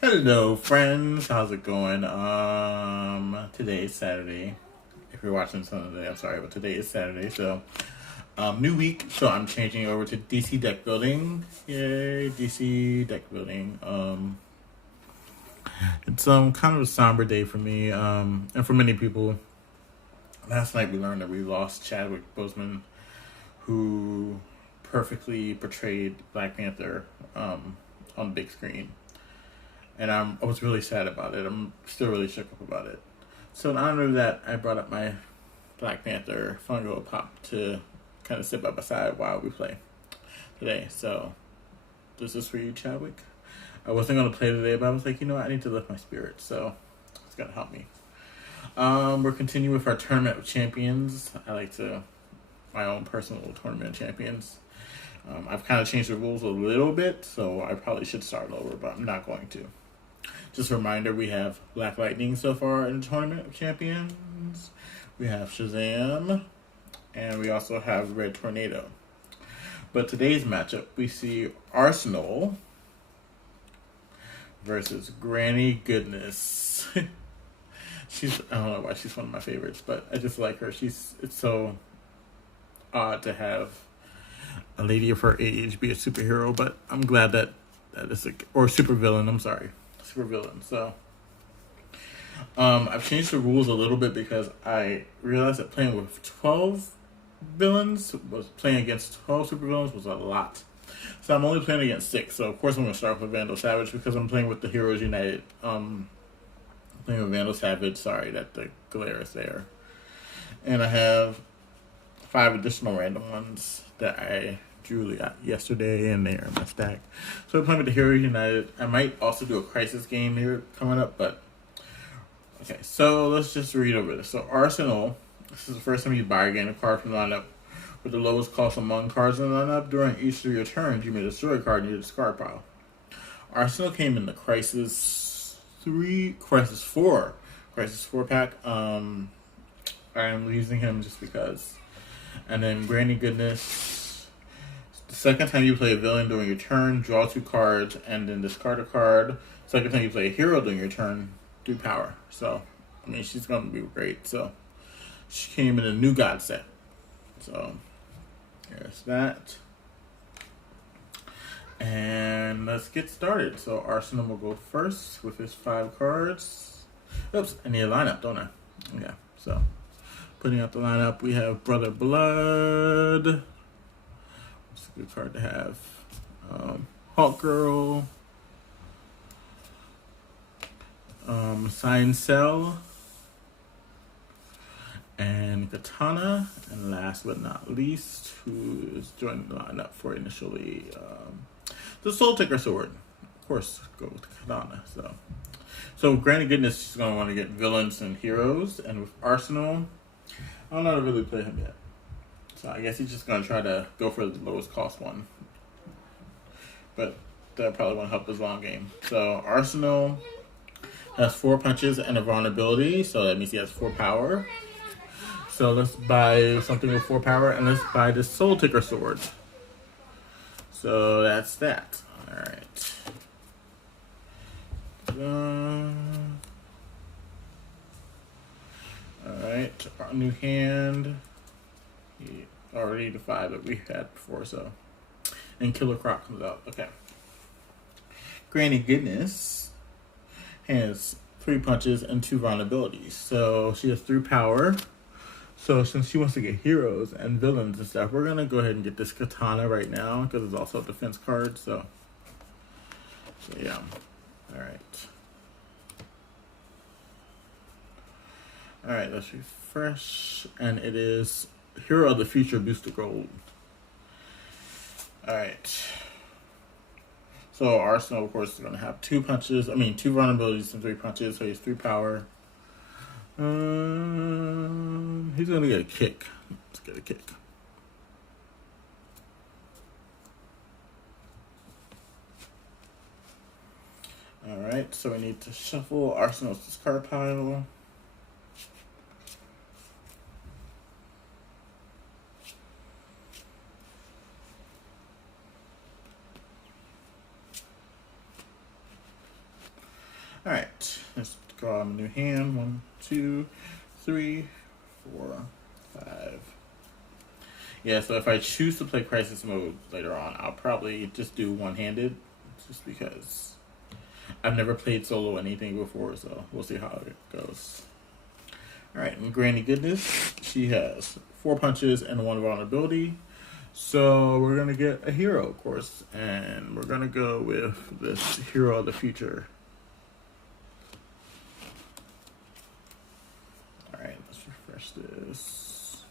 Hello, friends. How's it going? Today is Saturday. If you're watching Sunday, I'm sorry, but today is Saturday. So, new week. So I'm changing over to DC deck building. Yay, DC deck building. It's kind of a somber day for me. And for many people. Last night we learned that we lost Chadwick Boseman, who perfectly portrayed Black Panther on the big screen. And I was really sad about it. I'm still really shook up about it. So in honor of that, I brought up my Black Panther Fungo Pop to kind of sit by my side while we play today. So this is for you, Chadwick. I wasn't going to play today, but I was like, I need to lift my spirits. So it's going to help me. We're continuing with our Tournament of Champions. I like to, my own personal Tournament of Champions. I've kind of changed the rules a little bit, so I probably should start over, but I'm not going to. Just a reminder, we have Black Lightning so far in the Tournament of Champions. We have Shazam. And we also have Red Tornado. But today's matchup, we see Arsenal versus Granny Goodness. I don't know why she's one of my favorites, but I just like her. It's so odd to have a lady of her age be a superhero, but I'm glad that is or supervillain, I'm sorry. Supervillain. So I've changed the rules a little bit because I realized that playing with 12 villains playing against 12 supervillains was a lot. So I'm only playing against 6. So of course I'm going to start with Vandal Savage because I'm playing with the Heroes United. Playing with Vandal Savage. Sorry that the glare is there. And I have 5 additional random ones that I drew yesterday, and they're in my stack. So I'm playing with the Heroes United. I might also do a Crisis game here coming up, but okay. So let's just read over this. So Arsenal. This is the first time you buy or gain a card from the lineup with the lowest cost among cards in the lineup. During each of your turns, you may destroy a card in your discard pile. Arsenal came in the Crisis 4 pack. I'm using him just because. And then Granny Goodness. The second time you play a villain during your turn, draw 2 cards and then discard a card. Second time you play a hero during your turn, do power. So, she's going to be great. So, she came in a New God set. So, there's that. And let's get started. So, Arsenal will go first with his 5 cards. Oops, I need a lineup, don't I? Yeah, so putting out the lineup, we have Brother Blood. It's a good card to have. Hawk Girl. Sign Cell. And Katana. And last but not least, who is joining the lineup for initially the Soul Taker Sword. Of course, go with Katana. So Granny Goodness, she's going to want to get villains and heroes. And with Arsenal, I don't know how to really play him yet. So I guess he's just going to try to go for the lowest cost one. But that probably won't help his long game. So Arsenal has 4 punches and a vulnerability. So that means he has 4 power. So let's buy something with 4 power. And let's buy the Soul Taker Sword. So that's that. Alright. Alright, our new hand. Already the 5 that we had before, so. And Killer Croc comes out. Okay. Granny Goodness has 3 punches and 2 vulnerabilities. So she has 3 power. So since she wants to get heroes and villains and stuff, we're going to go ahead and get this Katana right now because it's also a defense card. So yeah. Alright. Alright, let's refresh. And it is Hero of the Future Booster Gold. Alright. So Arsenal, of course, is going to have 2 vulnerabilities and 3 punches. So he has 3 power. He's going to get a kick. Let's get a kick. Alright, so we need to shuffle Arsenal's discard pile. Alright, let's draw a new hand. 1, 2, 3, 4, 5. Yeah, so if I choose to play Crisis Mode later on, I'll probably just do one-handed, just because I've never played solo anything before, so we'll see how it goes. Alright, and Granny Goodness, she has 4 punches and 1 vulnerability. So we're going to get a hero, of course, and we're going to go with this Hero of the Future. Alright, let's refresh this.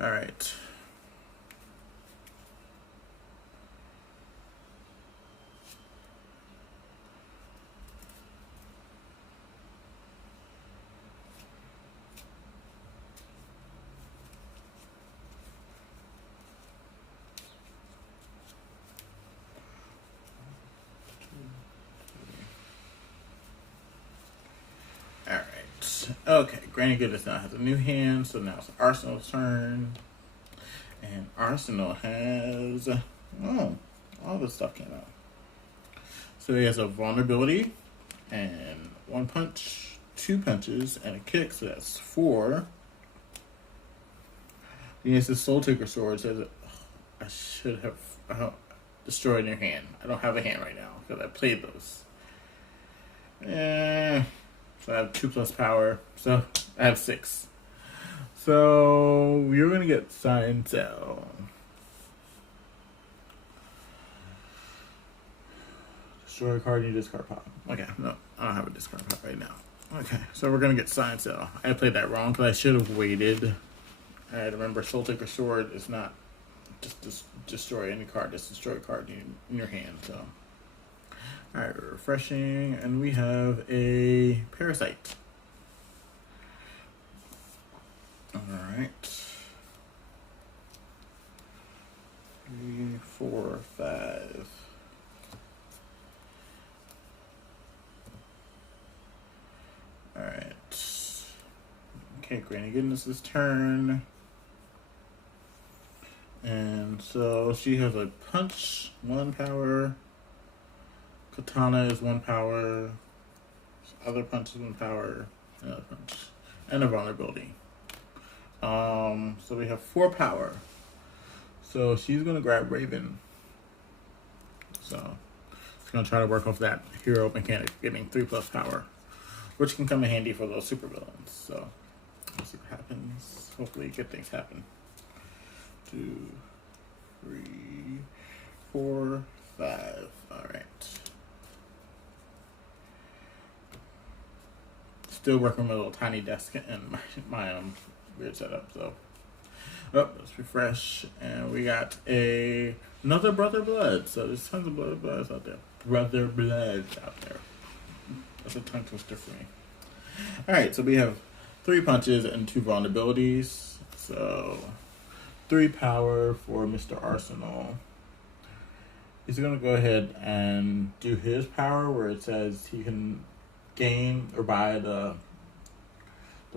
Alright. Okay, Granny Goodness now has a new hand, so now it's Arsenal's turn. And Arsenal has... Oh, all this stuff came out. So he has a vulnerability, and 1 punch, 2 punches, and a kick, so that's 4. He has his Soul Taker Sword, says, I should have destroyed your hand. I don't have a hand right now, because I played those. So I have 2+ power. So I have 6. So you're gonna get Sign Cell. Destroy a card, you discard pop. Okay, no, I don't have a discard pop right now. Okay, so we're gonna get Sign Cell. I played that wrong because I should have waited. I remember Soul Taker Sword is not just destroy any card, just destroy a card in your hand. So. Alright, refreshing, and we have a Parasite. Alright. 3, 4, 5. Alright. Okay, Granny Goodness's turn. And so she has a punch, 1 power. Katana is 1 power. Other punch is 1 power. Another punch. And a vulnerability. So we have 4 power. So she's going to grab Raven. So she's going to try to work off that hero mechanic, getting 3+ power. Which can come in handy for those supervillains. So let's see what happens. Hopefully good things happen. 2, 3, 4, 5. Alright. Still working with a little tiny desk and my weird setup. So, let's refresh, and we got another Brother Blood. So there's tons of Brother Bloods out there. Brother Bloods out there. That's a tongue twister for me. All right, so we have 3 punches and 2 vulnerabilities. So 3 power for Mr. Arsenal. He's gonna go ahead and do his power where it says he can gain or buy the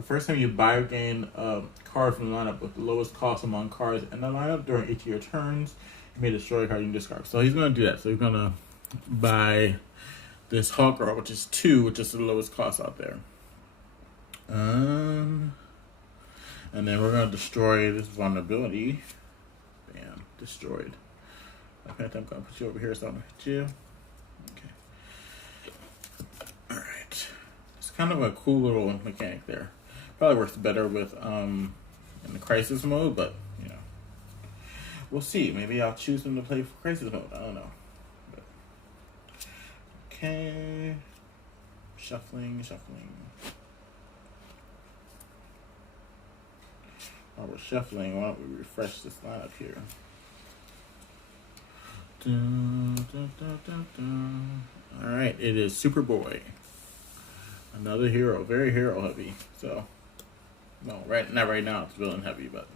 first time you buy or gain a card from the lineup with the lowest cost among cards in the lineup during each of your turns, you may destroy a card you can discard. So he's going to do that. So he's going to buy this Hawk Girl, which is 2, which is the lowest cost out there. And then we're going to destroy this vulnerability. Bam, destroyed. Okay, I'm going to put you over here so I'm going to hit you. Kind of a cool little mechanic there. Probably works better with in the Crisis Mode, but you know, we'll see. Maybe I'll choose them to play for Crisis Mode. I don't know. But, okay, shuffling. While we're shuffling, why don't we refresh this lineup here? All right, it is Superboy. Another hero, very hero heavy. So, no, not right now. It's villain heavy, but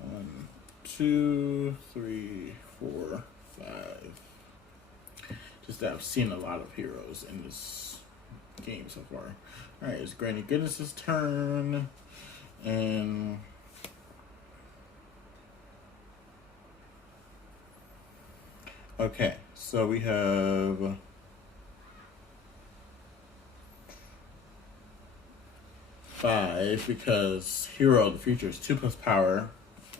1, 2, 3, 4, 5. Just that I've seen a lot of heroes in this game so far. All right, it's Granny Goodness's turn, and Okay, so we have 5 because Hero of the Future is 2 plus power,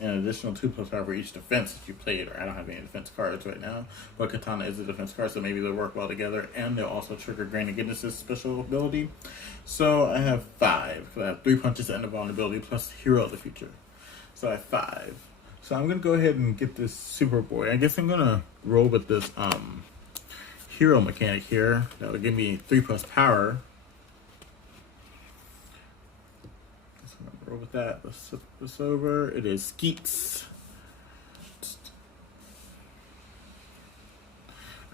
and an additional 2 plus power for each defense that you played. Or I don't have any defense cards right now, but Katana is a defense card, so maybe they'll work well together. And they'll also trigger Granny Goodness's special ability. So I have 5. I have 3 punches and a vulnerability plus Hero of the Future. So I have 5. So I'm gonna go ahead and get this Superboy. I guess I'm gonna roll with this hero mechanic here. That will give me 3 plus power. So I'm gonna roll with that. Let's flip this over. It is Skeets.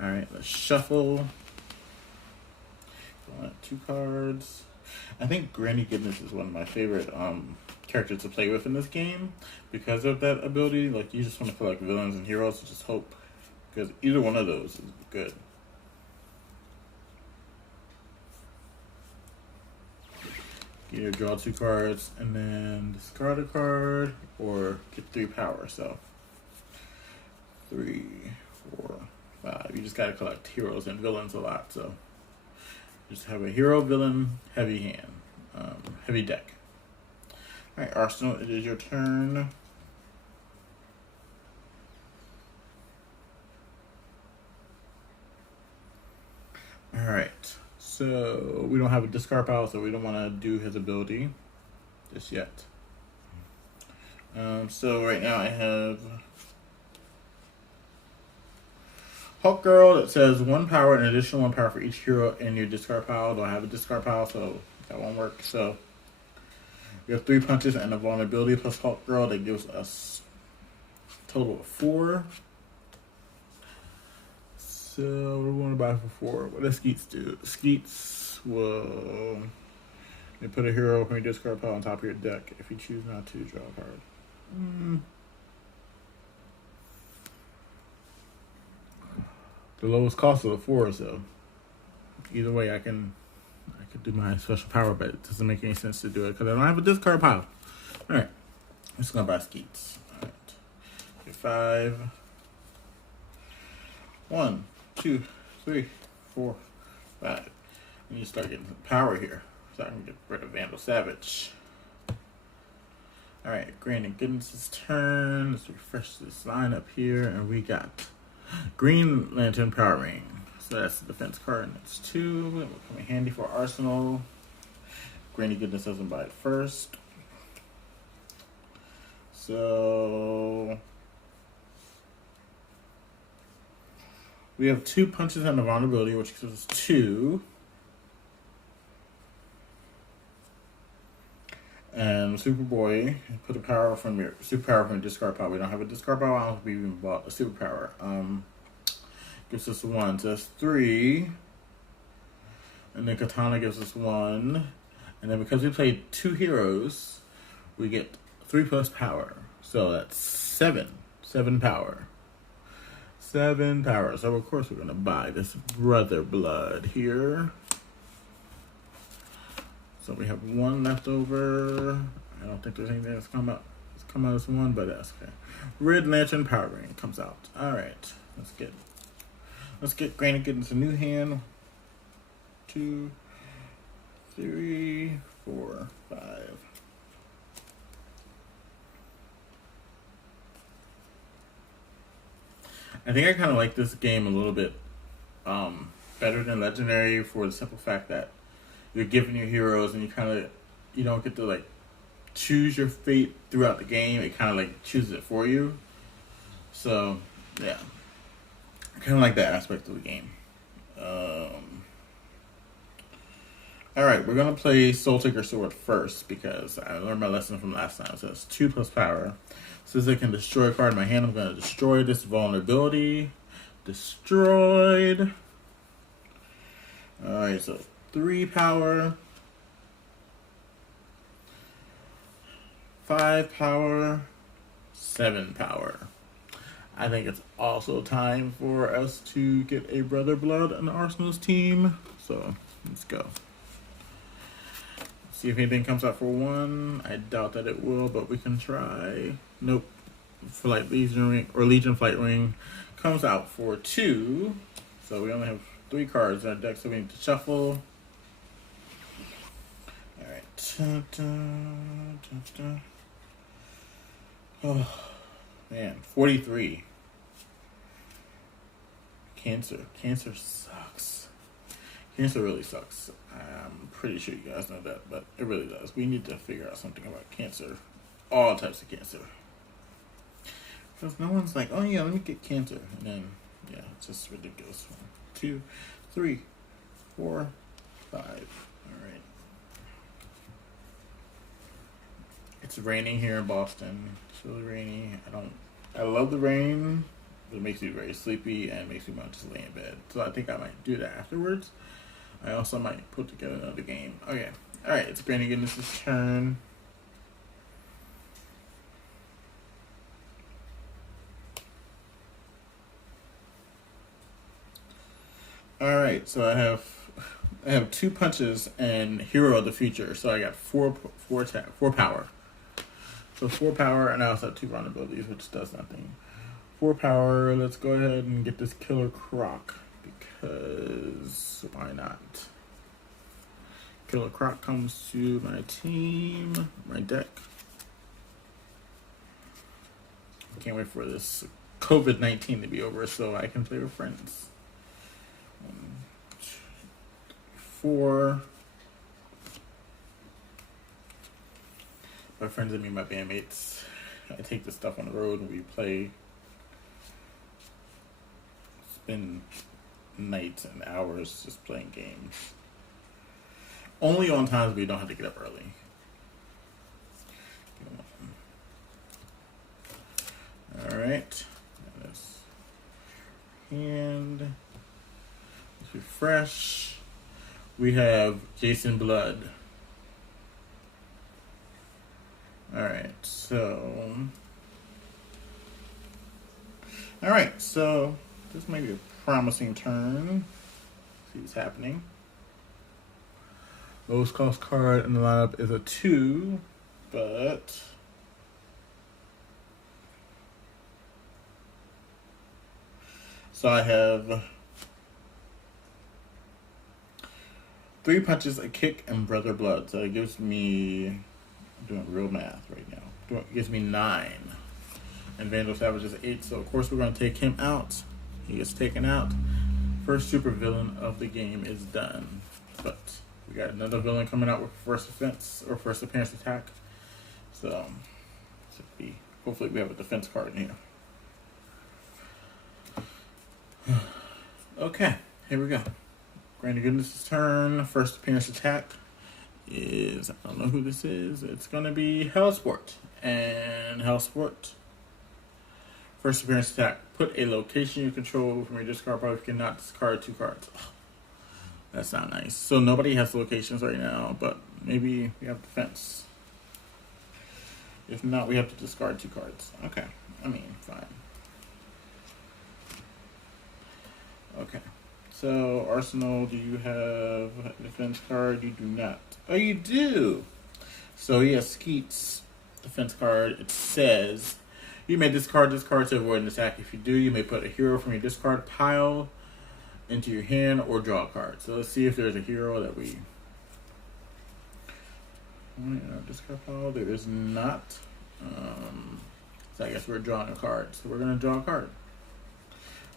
Alright, let's shuffle. 2 cards. I think Granny Goodness is one of my favorite characters to play with in this game because of that ability. Like, you just want to collect villains and heroes, so just hope, because either one of those is good. Either draw 2 cards and then discard a card, or get 3 power. So 3, 4, 5. You just gotta collect heroes and villains a lot. So just have a hero, villain, heavy hand, heavy deck. All right, Arsenal, it is your turn. All right, so we don't have a discard pile, so we don't want to do his ability just yet. So right now I have Hulk Girl that says 1 power and an additional 1 power for each hero in your discard pile. Don't have a discard pile, so that won't work. So we have 3 punches and a vulnerability plus Hulk Girl that gives us a total of 4. So we're going to buy for 4. What does Skeets do? Skeets will put a hero from your discard pile on top of your deck. If you choose not to, draw a card. The lowest cost of the 4, so either way I could do my special power, but it doesn't make any sense to do it because I don't have a discard pile. Alright, I'm just gonna buy Skeets. Alright, get 5. 1, 2, 3, 4, 5. I need to start getting some power here so I can get rid of Vandal Savage. Alright, Granny Goodness's turn. Let's refresh this line up here, and we got Green Lantern Power Ring. So that's the defense card, and that's 2. It will come in handy for Arsenal. Granny Goodness doesn't buy it first. So we have 2 punches and a vulnerability, which gives us 2. And Superboy, put a power from your superpower from your discard pile. We don't have a discard pile. I don't think we even bought a superpower. Gives us 1, so that's 3. And then Katana gives us 1. And then because we played 2 heroes, we get 3 plus power. So that's 7. 7 power. 7 power. So of course we're gonna buy this Brother Blood here. So we have 1 left over. I don't think there's anything that's come out as 1, but that's okay. Red Lantern Power Ring comes out. All right, let's get Granny Goodness a new hand. 2, 3, 4, 5. I think I kind of like this game a little bit better than Legendary for the simple fact that you're given your heroes and you don't get to like choose your fate throughout the game. It kind of like chooses it for you. So yeah, I kind of like that aspect of the game. All right, we're gonna play Soul Taker Sword first because I learned my lesson from last time. So it's 2 plus power. Since I can destroy a card in my hand, I'm gonna destroy this vulnerability. Destroyed. All right, so 3 power, 5 power, 7 power. I think it's also time for us to get a Brother Blood on Arsenal's team. So let's go. See if anything comes out for 1. I doubt that it will, but we can try. Nope. For like Legion Ring or Legion Flight Ring comes out for 2. So we only have 3 cards in our deck, so we need to shuffle. Alright. Oh, man. 43. Cancer. Cancer sucks. Cancer really sucks. I'm pretty sure you guys know that, but it really does. We need to figure out something about cancer. All types of cancer. Because no one's like, oh yeah, let me get cancer. And then, yeah, it's just ridiculous. 1, 2, 3, 4, 5. Alright. It's raining here in Boston. It's really rainy. I love the rain. It makes me very sleepy and makes me want to just lay in bed. So I think I might do that afterwards. I also might put together another game. Okay. Alright, it's Granny Goodness's turn. Alright, so I have 2 punches and Hero of the Future. So I got 4 power. So 4 power, and I also have 2 vulnerabilities, which does nothing. 4 power, let's go ahead and get this Killer Croc, because why not? Killer Croc comes to my team, my deck. I can't wait for this COVID-19 to be over so I can play with friends. 1, 2, 4. My friends and me, my bandmates. I take this stuff on the road and we play. Spend nights and hours just playing games. Only on times we don't have to get up early. Alright. And let's refresh. We have Jason Blood. Alright, so this might be a promising turn. See what's happening. Lowest cost card in the lineup is a 2, but so I have 3 punches, a kick, and Brother Blood. So it gives me, I'm doing real math right now. It gives me 9. And Vandal Savage is 8, so of course we're going to take him out. He gets taken out. First super villain of the game is done. But we got another villain coming out with first offense or first appearance attack. So hopefully we have a defense card in here. Okay, here we go. Granny Goodness's turn. First appearance attack is, I don't know who this is. It's gonna be Hellsport. And Hellsport, first appearance attack. Put a location you control from your discard pile if you cannot discard 2 cards. Oh, that's not nice. So nobody has locations right now, but maybe we have defense. If not, we have to discard 2 cards. Okay, I mean, fine. Okay, so Arsenal, do you have a defense card? You do not. Oh, you do! So he has Skeet's defense card. It says, you may discard this card to avoid an attack. If you do, you may put a hero from your discard pile into your hand or draw a card. So let's see if there's a hero that we... discard pile. There is not. So I guess we're drawing a card. So we're going to draw a card.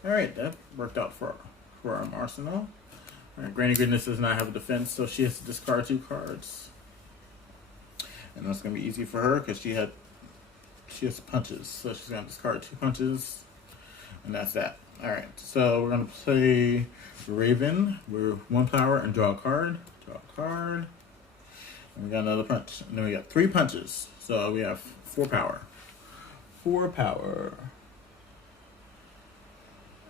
Alright, that worked out for our Arsenal. Alright, Granny Goodness does not have a defense, so she has to discard 2 cards. And that's going to be easy for her because she has punches. So she's going to discard 2 punches. And that's that. Alright, so we're going to play Raven. We're 1 power and draw a card. Draw a card. And we got another punch. And then we got 3 punches. So we have 4 power. 4 power.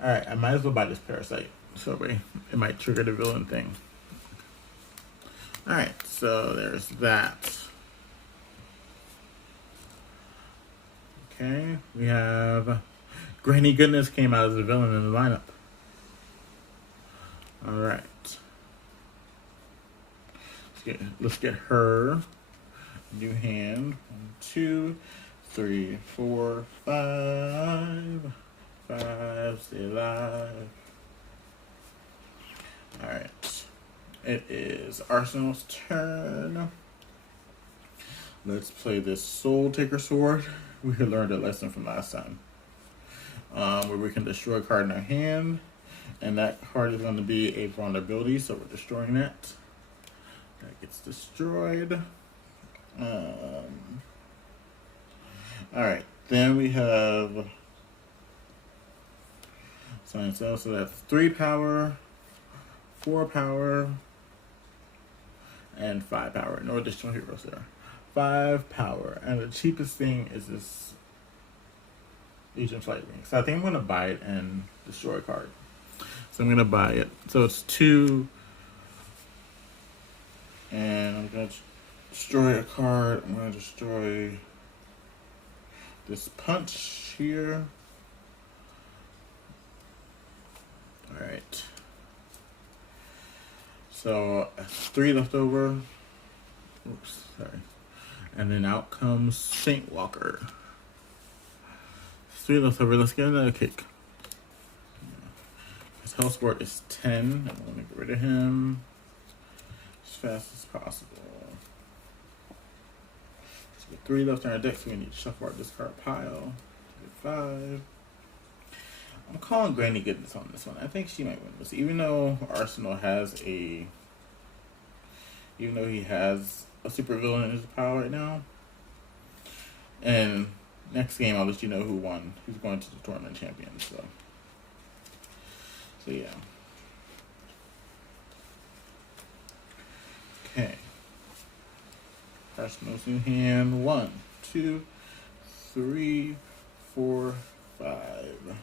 Alright, I might as well buy this Parasite. So it might trigger the villain thing. Alright, so there's that. Okay, we have Granny Goodness came out as a villain in the lineup. Alright. Let's get her. New hand. 1, 2, 3, 4, 5. 5, stay alive. Alright. It is Arsenal's turn. Let's play this Soul Taker Sword. We learned a lesson from last time. Where we can destroy a card in our hand. And that card is going to be a vulnerability, so we're destroying that. That gets destroyed. Alright, then we have Science Cell, so that's 3 power, 4 power, and 5 power. No additional heroes there. 5 power, and the cheapest thing is this Legion Flight Ring. So I think I'm going to buy it and destroy a card. So I'm going to buy it. So it's 2, and I'm going to destroy a card. I'm going to destroy this punch here. Alright. So 3 left over. Oops, sorry. And then out comes Saint Walker. 3 left over. Let's get another kick. His health score is 10. I'm going to get rid of him as fast as possible. So with 3 left on our deck, so we need to shuffle our discard pile. Get 5. I'm calling Granny Goodness on this one. I think she might win this, even though Arsenal has he has a super villain in his pile right now. And next game, I'll let you know who won, who's going to the tournament champion. So yeah. Okay. Arsenal's in hand. 1, 2, 3, 4, 5.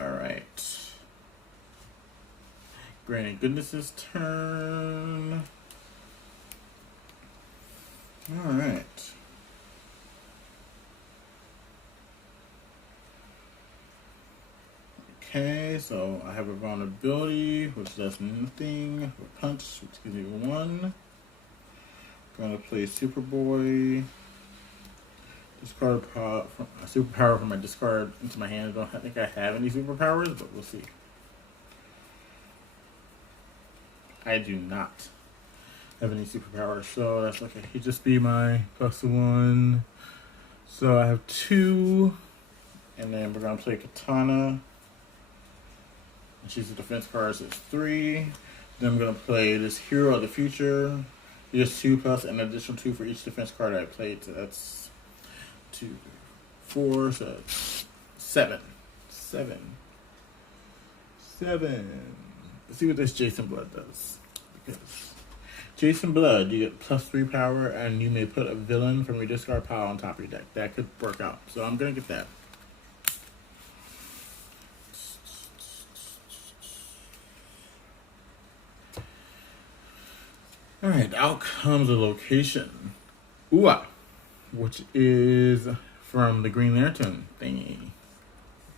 Alright. Granny Goodness's turn. Alright. Okay, so I have a vulnerability, which does nothing. A punch, which gives me 1. Gonna play Superboy. Discard a superpower from my discard into my hand. I don't think I have any superpowers, but we'll see. I do not have any superpowers, so that's okay. He'd just be my +1. So I have 2, and then we're gonna play Katana. And she's a defense card, so it's 3. Then I'm gonna play this Hero of the Future. Just 2 plus an additional 2 for each defense card I played. So that's 2, 4, so it's 7. 7. Let's see what this Jason Blood does. Because Jason Blood, you get +3 power, and you may put a villain from your discard pile on top of your deck. That could work out. So I'm gonna get that. Alright, out comes a location. Ooh-ah, which is from the Green Lantern thingy.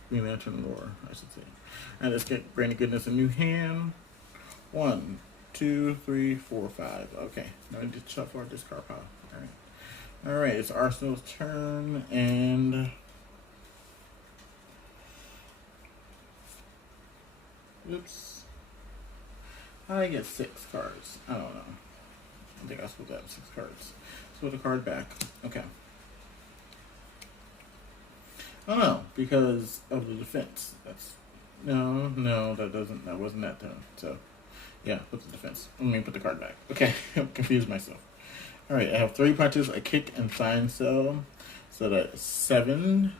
Green Lantern lore, I should say. And let's get Granny Goodness a new hand. 1, 2, 3, 4, 5. Okay, now I need to shuffle our discard pile. Alright, it's Arsenal's turn, and oops. How did I get 6 cards? I don't know. I think I was supposed to have 6 cards. Let's put a card back. Okay. Oh no, because of the defense. That's no, that wasn't that turn. So yeah, put the defense. Let me put the card back. Okay, I'm confused myself. Alright, I have 3 punches, a kick, and Science Cell. So that's 7.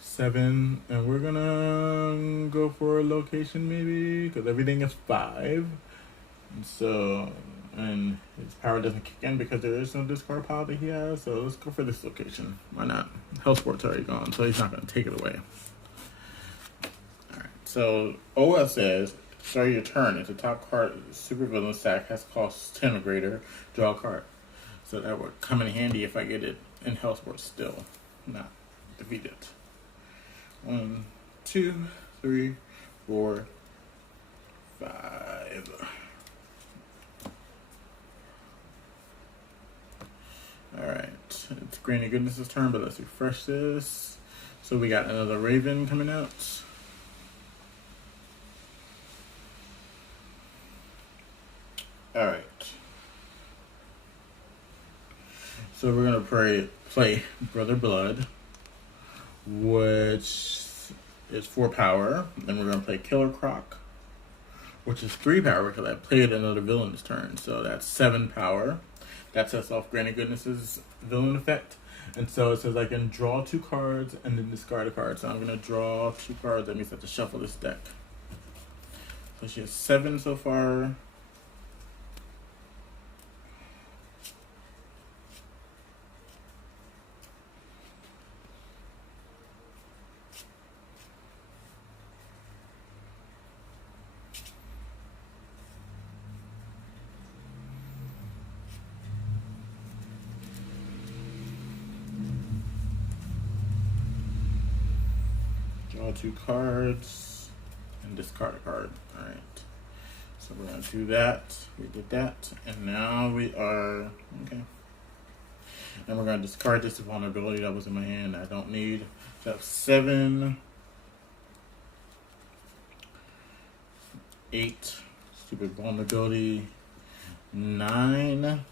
7, and we're gonna go for a location maybe, because everything is 5. And so, and his power doesn't kick in because there is no discard pile that he has, so let's go for this location. Why not? Hellsport's already gone, so he's not gonna take it away. Alright, so OS says, start your turn. If the top card of the supervillain stack has cost 10 or greater, draw a card. So that would come in handy if I get it in Hellsport still, not defeat it. 1, 2, 3, 4, 5. Alright. It's Granny Goodness's turn, but let's refresh this. So we got another Raven coming out. Alright. So we're going to play Brother Blood, which is 4 power. Then we're going to play Killer Croc, which is 3 power because I played another villain's turn. So that's 7 power. That sets off Granny Goodness's villain effect. And so it says I can draw 2 cards and then discard a card. So I'm going to draw 2 cards. That means I have to shuffle this deck. So she has 7 so far. Draw 2 cards and discard a card. Alright. So we're going to do that. We did that. And now we are... Okay. And we're going to discard this vulnerability that was in my hand I don't need. So that's 7, 8, stupid vulnerability, 9,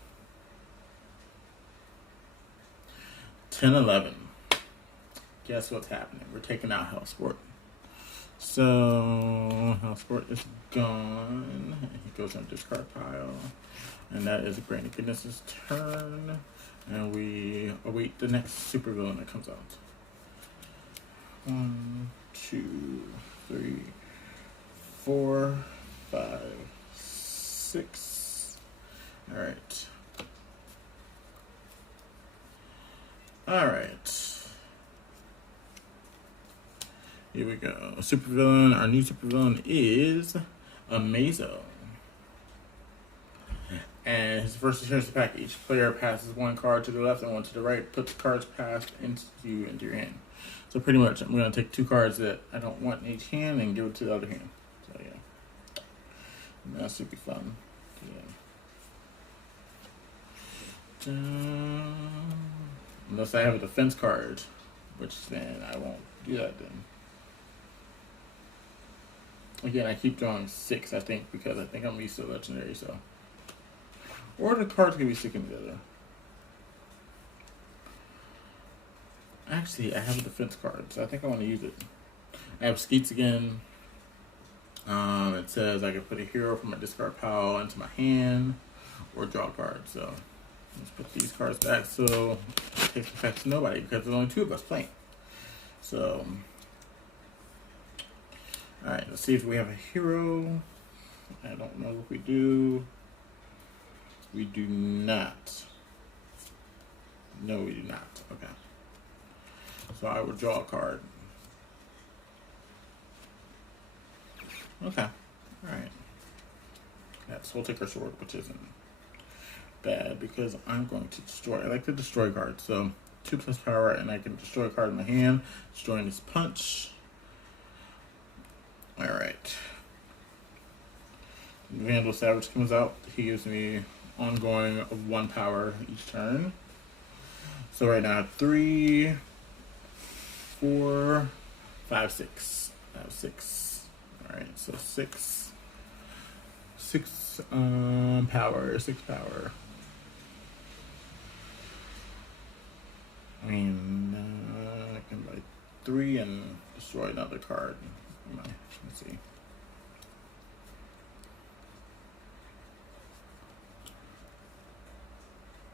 10, 11. Guess what's happening? We're taking out Hellsport. So Hellsport is gone. He goes on the discard pile. And that is Granny Goodness's turn. And we await the next supervillain that comes out. 1, 2, 3, 4, 5, 6. Alright. Alright. Here we go. Supervillain. Our new supervillain is Amazo. And his first appearance to pack. Each player passes 1 card to the left and 1 to the right. Put the cards passed into your hand. So pretty much, I'm going to take 2 cards that I don't want in each hand and give it to the other hand. So yeah, and that should be fun. Yeah. Unless I have a defense card, which then I won't do that then. Again, I keep drawing 6, I think, because I think I'm used to legendary, so. Or the cards can be sticking together. Actually, I have a defense card, so I think I want to use it. I have Skeets again. It says I can put a hero from my discard pile into my hand, or draw a card. So let's put these cards back so it takes effect to nobody, because there's only 2 of us playing. So, alright, let's see if we have a hero. I don't know if we do. We do not. No, we do not. Okay. So I will draw a card. Okay. Alright. That's Soul Taker Sword, which isn't bad because I'm going to destroy. I like to destroy cards. So 2 plus power, and I can destroy a card in my hand, destroying this punch. Alright. Vandal Savage comes out. He gives me ongoing of 1 power each turn. So right now I have 3, 4, 5, 6. I have 6. Alright, so 6 power, 6 power. I mean, I can buy 3 and destroy another card. Let's see.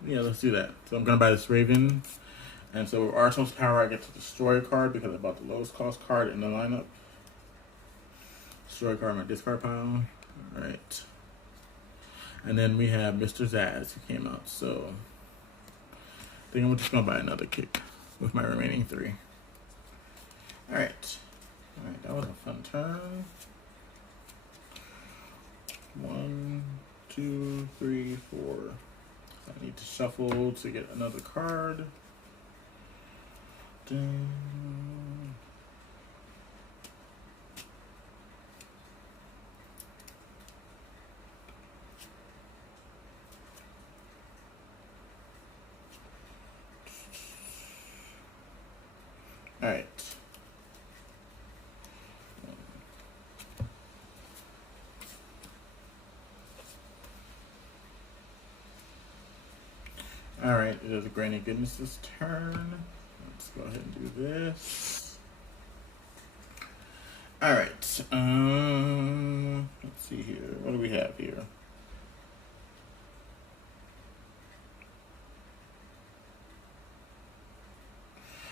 Yeah, let's do that. So I'm going to buy this Raven. And so with Arsenal's power, I get to destroy a card because I bought the lowest cost card in the lineup. Destroy a card in my discard pile. Alright. And then we have Mr. Zaz who came out. So I think I'm just going to buy another kick with my remaining 3. Alright. Alright, that was a fun turn. 1, 2, 3, 4. I need to shuffle to get another card. Dun. Alright. Alright, it is Granny Goodness's turn. Let's go ahead and do this. Alright. Let's see here. What do we have here?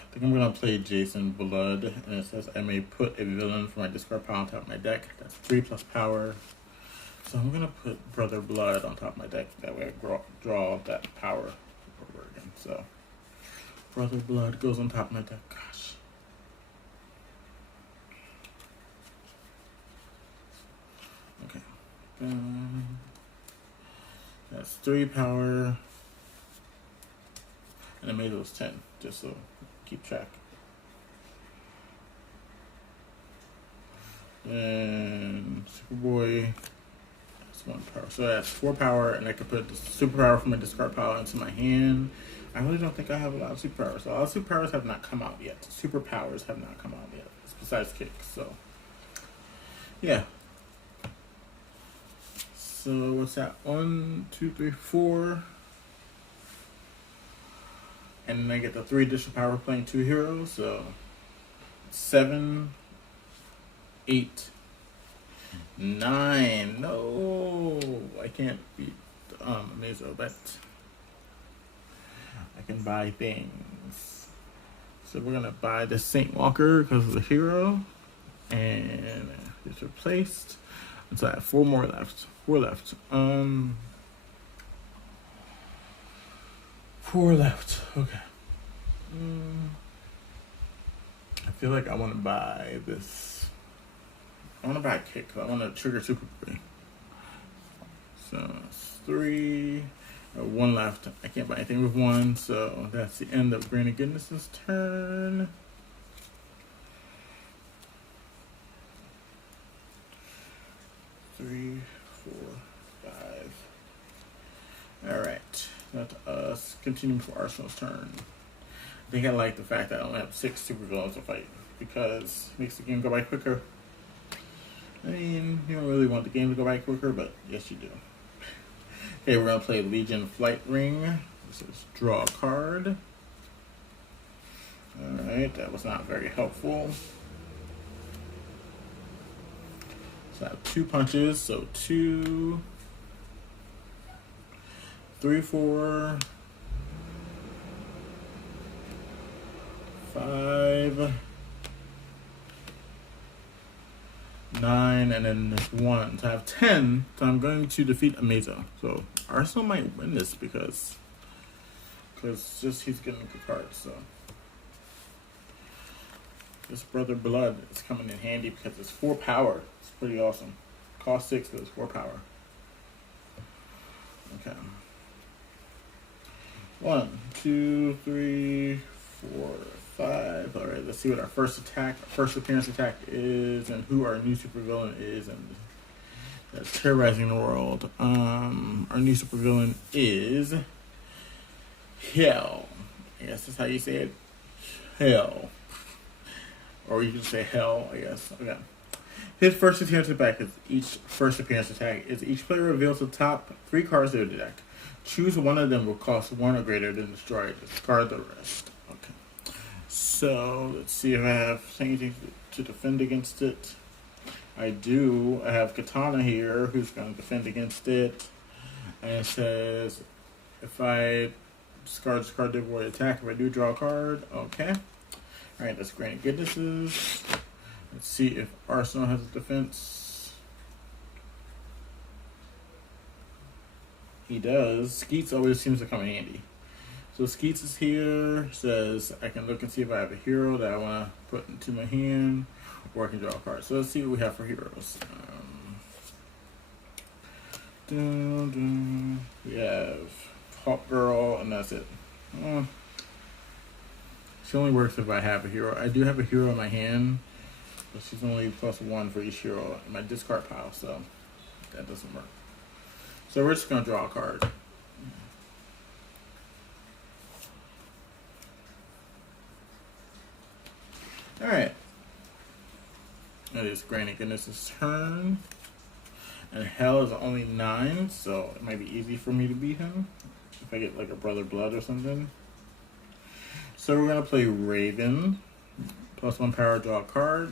I think I'm going to play Jason Blood, and it says I may put a villain from my discard pile on top of my deck. That's 3+ power. So I'm going to put Brother Blood on top of my deck. That way I draw that power over again. So Brother Blood goes on top of my deck. Gosh. Okay. That's 3 power. And I made those 10, just so keep track. And Superboy, that's 1 power. So that's 4 power, and I could put the superpower from my discard pile into my hand. I really don't think I have a lot of superpowers. So a lot of superpowers have not come out yet. Superpowers have not come out yet, besides Kick. So, yeah. So what's that? 1, 2, 3, 4. And then I get the 3 additional power playing 2 heroes, so 7, 8, 9. No, I can't beat Amazo, but I can buy things. So we're gonna buy the Saint Walker because of the hero, and it's replaced. And so I have 4 more left. 4 left. 4 left. Okay. I feel like I want to buy this. I want to buy a Kick. I want to trigger Super Free. So it's 3. 1 left. I can't buy anything with 1. So that's the end of Granny Goodness's turn. Three, 4, 5. All right. Let us continue for Arsenal's turn. I think I like the fact that I only have 6 super villains to fight because it makes the game go by quicker. I mean, you don't really want the game to go by quicker, but yes, you do. Okay, we're gonna play Legion Flight Ring. This is draw a card. All right, that was not very helpful. So I have 2 punches, so 2, 3, 4, 5, 9, and then there's 1. So I have 10. So I'm going to defeat Amazo. So Arsenal might win this because just he's getting good cards. So this Brother Blood is coming in handy because it's 4 power. It's pretty awesome. Cost 6, but it's 4 power. Okay. 1, 2, 3, 4, 5. All right, let's see what our first appearance attack is, and who our new supervillain is, and that's terrorizing the world. Our new supervillain is Hell. I guess that's how you say it. Hell, or you can say Hell. I guess. Okay. His first appearance attack is each player reveals the top 3 cards of their deck. Choose one of them will cost 1 or greater, then destroy it. Discard the rest. Okay. So let's see if I have anything to defend against it. I do. I have Katana here, who's going to defend against it. And it says, if I discard the void attack, if I do draw a card. Okay. All right, that's Granny Goodnesses. Let's see if Arsenal has a defense. He does. Skeets always seems to come in handy. So Skeets is here. Says I can look and see if I have a hero that I want to put into my hand, or I can draw a card. So let's see what we have for heroes. We have Hawk Girl, and that's it. She only works if I have a hero. I do have a hero in my hand, but she's only +1 for each hero in my discard pile, so that doesn't work. So we're just going to draw a card. Alright. It is Granny Goodness's turn. And Hell is only 9, so it might be easy for me to beat him. If I get like a Brother Blood or something. So we're going to play Raven. +1 power, draw a card.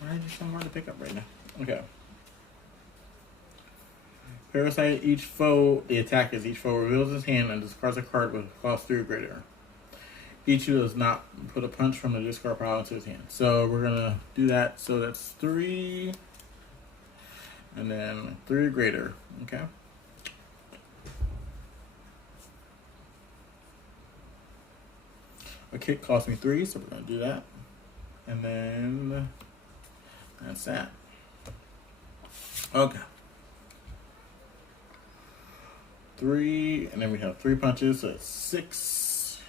Why is there so hard to pick up right now? Okay. Parasite, the attack is each foe reveals his hand and discards a card with cost 3 or greater. Each who does not put a punch from the discard pile into his hand. So we're going to do that. So that's 3. And then 3 or greater. Okay. A kick cost me 3, so we're going to do that. And then that's that. Okay. 3, and then we have 3 punches, so that's 6.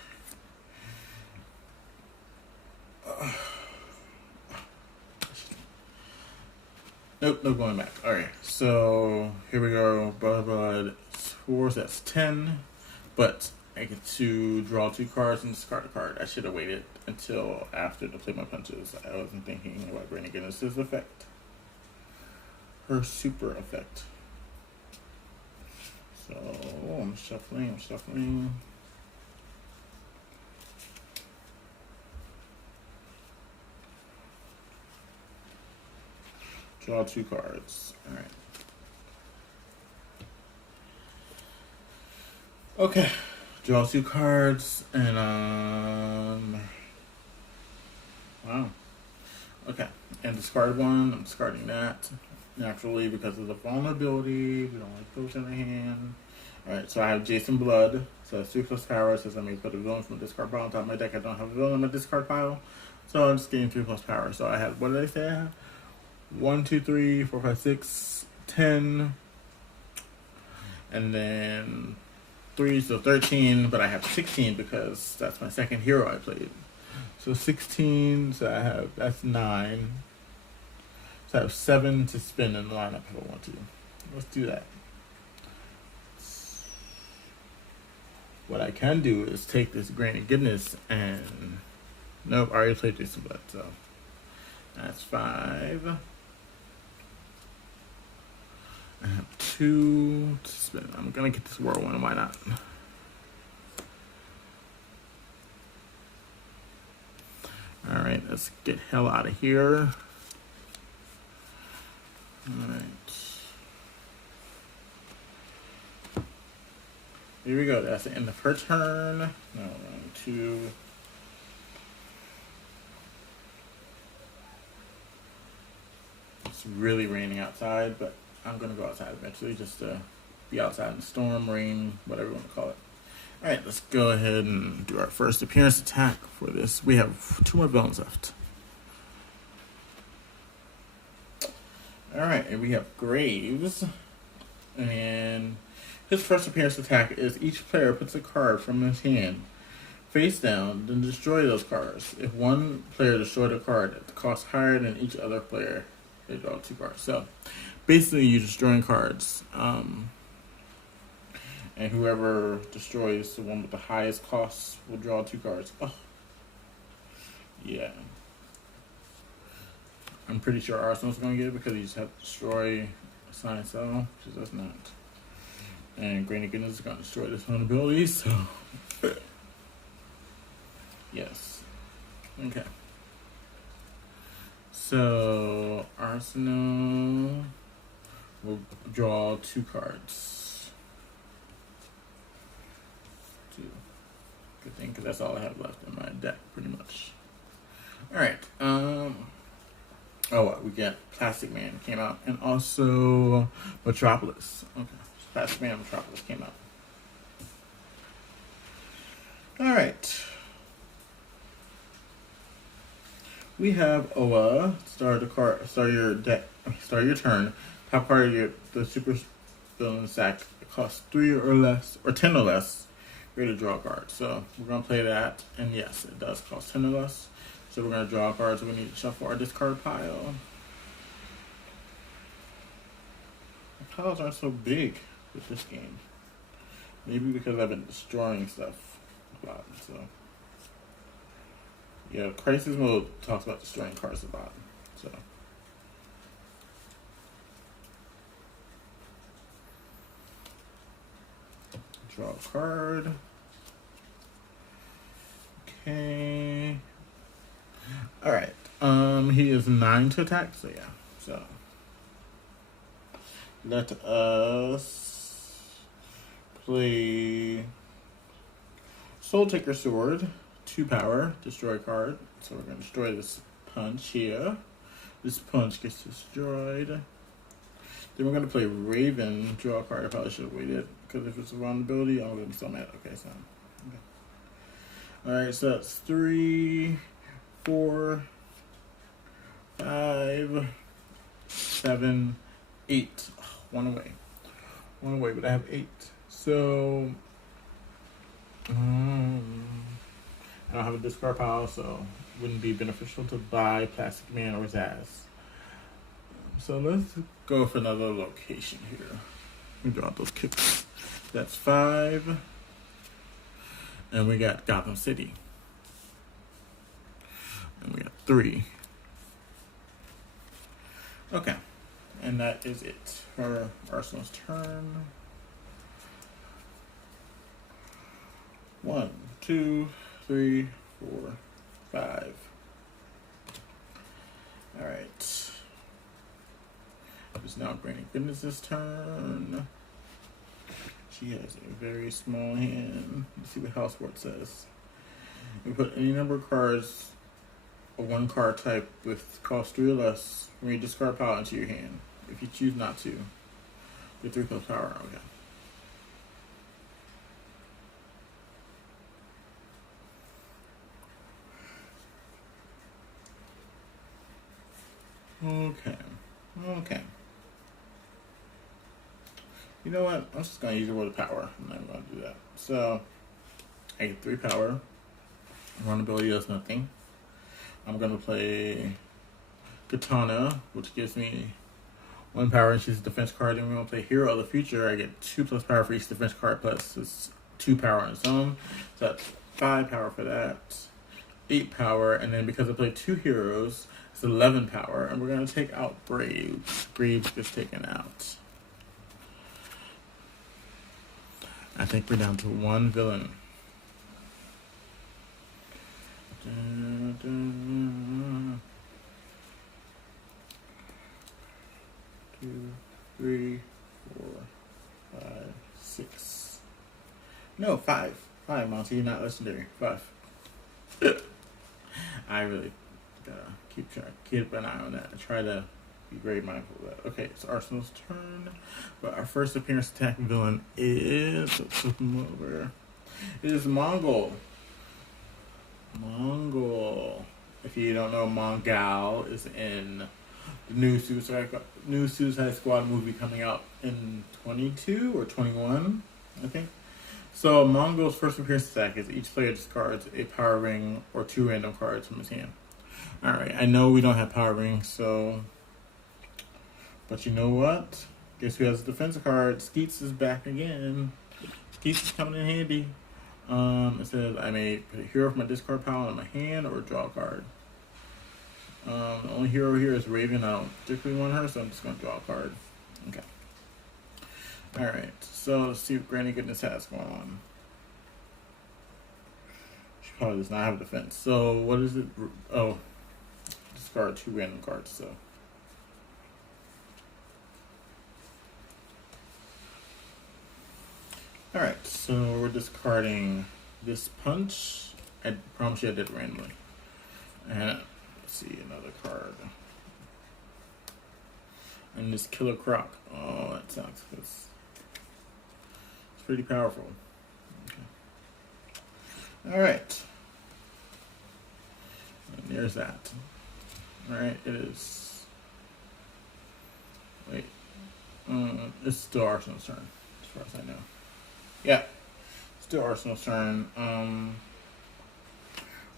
Nope, no going back. Alright, so here we go. Blood, Force, that's 10. But I get to draw 2 cards and discard a card. I should have waited until after to play my punches. I wasn't thinking about Granny Goodness's effect. Her super effect. So I'm shuffling. Draw 2 cards. Alright. Okay. Draw 2 cards and wow. Okay. And discard 1. I'm discarding that. Naturally, because of the vulnerability, we don't like those in the hand. Alright, so I have Jason Blood. So it's 3 plus power. Says I may put a villain from the discard pile on top of my deck. I don't have a villain in my discard pile. So I'm just getting 3 plus power. So I have, what did I say I have? 1, 2, 3, 4, 5, 6, 10. And then 3, so 13. But I have 16 because that's my second hero I played. So 16, so that's 9. So I have 7 to spin in the lineup if I want to. Let's do that. What I can do is take this Granny Goodness and... Nope, I already played Jason Blood, so... That's 5. I have 2 to spin. I'm gonna get this Whirlwind, why not? Alright, let's get hell out of here. Alright. Here we go. That's the end of her turn. Now round 2. It's really raining outside, but I'm going to go outside eventually just to be outside in the storm, rain, whatever you want to call it. Alright, let's go ahead and do our first appearance attack for this. We have 2 more villains left. Alright, and we have Graves. And his first appearance attack is each player puts a card from his hand face down, then destroy those cards. If one player destroyed a card at the cost higher than each other player, they draw 2 cards. So basically you're destroying cards. And whoever destroys the one with the highest costs will draw 2 cards. Oh. Yeah. I'm pretty sure Arsenal's going to get it because you just have to destroy Assign Cell, which it does not. And Granny Goodness is going to destroy this one ability, so... yes. Okay. So, Arsenal will draw 2 cards. 2. Good thing, because that's all I have left in my deck, pretty much. Alright, oh, we got Plastic Man came out, and also Metropolis. Okay, Plastic Man and Metropolis came out. Alright. We have Oa. Start your turn. Top card of the super villain sack. It costs 3 or less, or 10 or less. Ready to draw a card. So we're gonna play that, and yes, it does cost 10 or less. So we're gonna draw cards. So we need to shuffle our discard pile. The piles aren't so big with this game. Maybe because I've been destroying stuff a lot. So Yeah, crisis mode talks about destroying cards a lot. So draw a card. Okay. Alright. He is 9 to attack, so yeah. So let us play Soul Taker Sword, 2 power, destroy card. So we're gonna destroy this punch here. This punch gets destroyed. Then we're gonna play Raven, draw a card. I probably should have waited, because if it's a vulnerability, I'm gonna be so mad. Okay, so okay. Alright, so that's 3, 4, 5, 7, 8. Oh, one away, but I have 8. So I don't have a discard pile, so it wouldn't be beneficial to buy Plastic Man or Zaz. So let's go for another location here. Let me draw out those kicks. That's 5. And we got Gotham City. And we got 3. Okay. And that is it for Arsenal's turn. 1, 2, 3, 4, 5. Alright. It's now Granny Goodness's turn. She has a very small hand. Let's see what House Sport says. We put any number of cards or 1 card type with cost 3 or less from your discard pile into your hand. If you choose not to, get 3 plus power. Okay. Okay. You know what? I'm just gonna use the word power. I'm not gonna do that. So I get 3 power. Vulnerability does nothing. I'm gonna play Katana, which gives me 1 power and she's a defense card. And we're gonna play Hero of the Future. I get 2 plus power for each defense card plus it's 2 power on its own. So that's 5 power for that. 8 power, and then because I play 2 heroes, it's 11 power, and we're gonna take out Braves. Braves gets taken out. I think we're down to 1 villain. 2, 3, 4, 5, 6. No, 5. 5, Monty, not legendary. 5. I really gotta keep an eye on that. I try to be very mindful of that. Okay, it's Arsenal's turn. But our first appearance attack villain is, let's flip him over. It is Mongol. If you don't know, Mongal is in the new Suicide Squad movie coming out in 22 or 21, I think. So Mongol's first appearance attack is each player discards a power ring or 2 random cards from his hand. Alright, I know we don't have power rings, so... But you know what? Guess who has a defense card? Skeets is back again. Skeets is coming in handy. It says I may put a hero from my discard pile in my hand or draw a card. The only hero here is Raven. I don't particularly want her, so I'm just going to draw a card. Okay. Alright, so let's see what Granny Goodness has going on. She probably does not have a defense. So what is it? Oh, discard 2 random cards, so. Alright, so we're discarding this punch. I promise you I did it randomly. And let's see, another card. And this Killer Croc. Oh, that sucks. It's pretty powerful. Okay. Alright. And there's that. Alright, it is. Wait. It's still Arsenal's turn, as far as I know. Yeah. Still Arsenal's turn.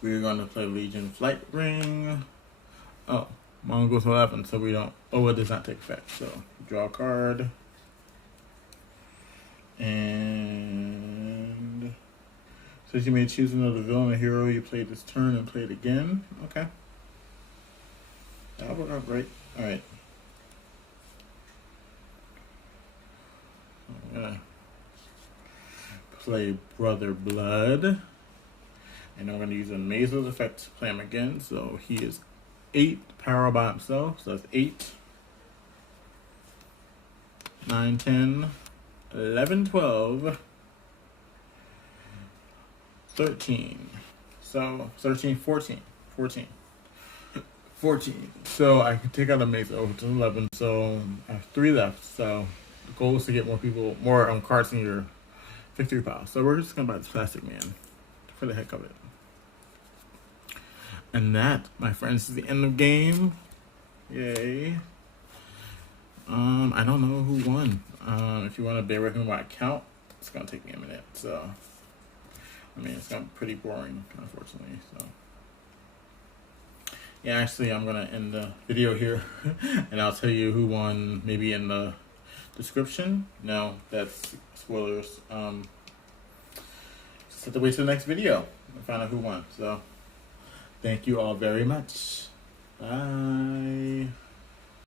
We're going to play Legion Flight Ring. Oh, Mongol's 11, so we don't. Oh, it does not take effect. So, draw a card. And Says you may choose another villain or hero you played this turn and play it again. Okay. That'll work out great. Alright. I'm gonna play Brother Blood. And I'm gonna use a Mazel's effect to play him again. So he is 8 power by himself. So that's 8, 9, 10, 11, 12, 13. So 13, 14. 14. 14. So I can take out a mace over to 11. So I have 3 left. So the goal is to get more cards in your victory pile. So we're just gonna buy this Plastic Man for the heck of it. And that, my friends, is the end of game. Yay. I don't know who won. If you want to bear with me while I count, it's gonna take me a minute. So I mean, it's gonna be pretty boring, unfortunately. So yeah, actually, I'm gonna end the video here, and I'll tell you who won maybe in the description. No, that's spoilers. Just have to wait till the next video and find out who won. So thank you all very much. Bye.